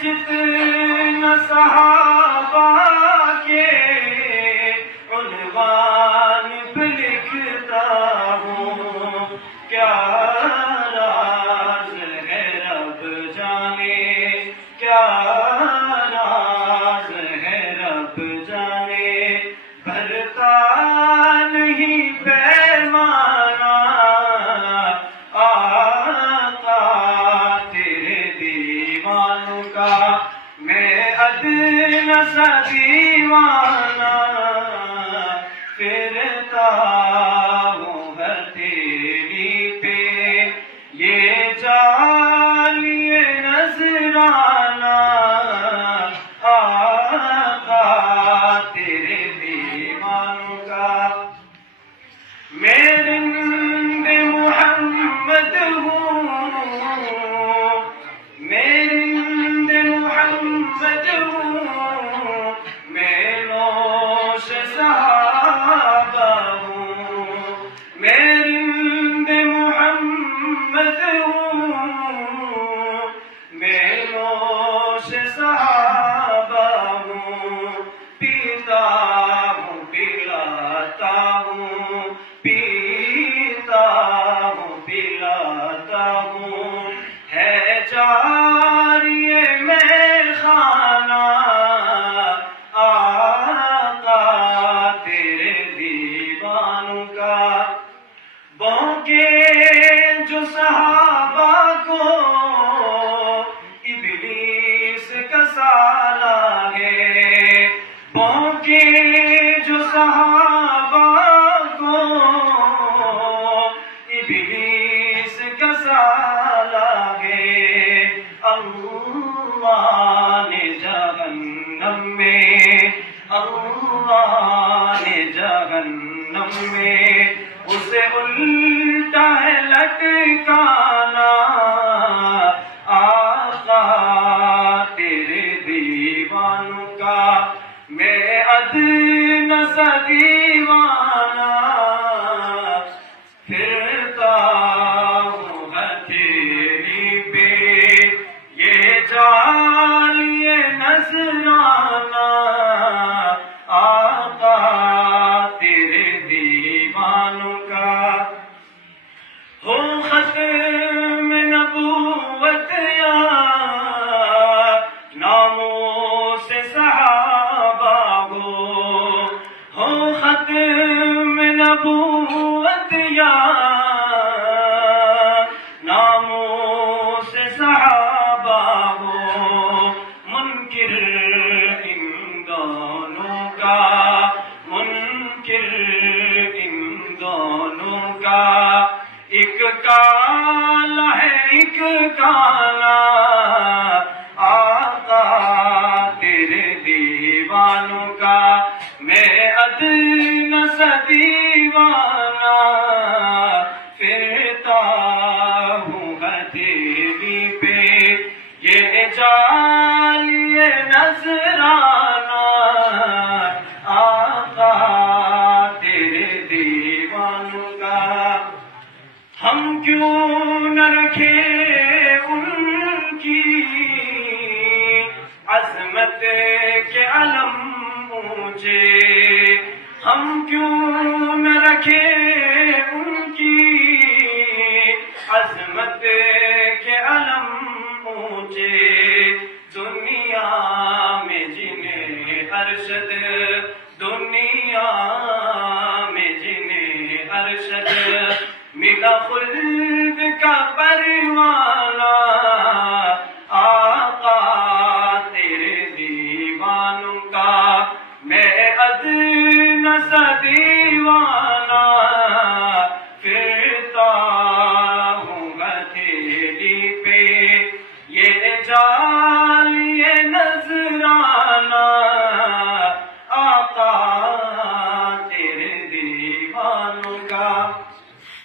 جتنا صحابہ کے عنوان پہ لکھتا ہوں، کیا راز ہے رب جانے، کیا راز ہے رب جانے، بھرتا نہیں پیمانہ آقا تیرے دیوانوں کا، میں ادنا سا دیوانہ پھرتا ہوں ہتھیلی پہ، یہ جالیے نذرانہ آقا تیرے دیوانوں کا، میں رند محمد ہوں، میں رند محمد ہوں، میں نوش صحابہ ہوں، میں رند محمد ہوں، میں نوش صحابہ ہوں، پیتا ہوں پلاتا ہوں، پیتا ہوں پلاتا ہوں، ہے جاری میں خانہ آقا تیرے دیوانوں کا، بونکے جو صحابہ کو ابلیس کا سالہ ہے، بونکے جو صحابہ کو ابلیس کا سالہ ہے، اللہ نے جہنم میں، اللہ نے جہنم میں اسے الٹا ہے لٹکانا آقا تیرے دیوانوں کا، میں ادنا سا دیوانہ پھرتا ہوں ہتھیلی پہ، یہ جالیے نذرانہ آقا تیرے دیوانوں کا، ہو ختم نبوت یا ناموس صحابہ ہو ختم نبوت یا ناموس صحابہ ہو، منکر ان دونوں کا، منکر ان دونوں کا، ایک کالا ہے ایک کالا آقا تیرے دیوانوں کا، میں ادنا سا دیوانہ پھرتا ہوں ہتھیلی پہ، یہ جالیے نذرانہ آقا تیرے دیوانوں کا، ہم کیوں نہ رکھے ان کی عظمت کے علم اونچے، ہم کیوں نہ رکھے ان کی عظمت کے علم اونچے، دنیا میں جنہیں ارشد، دنیا میں جنہیں ارشد ملا خلد کا پروانہ آقا تیرے دیوانوں کا، میں ادنا سا دیوانہ پھرتا ہوں ہتھیلی پہ، یہ دیوانوں کا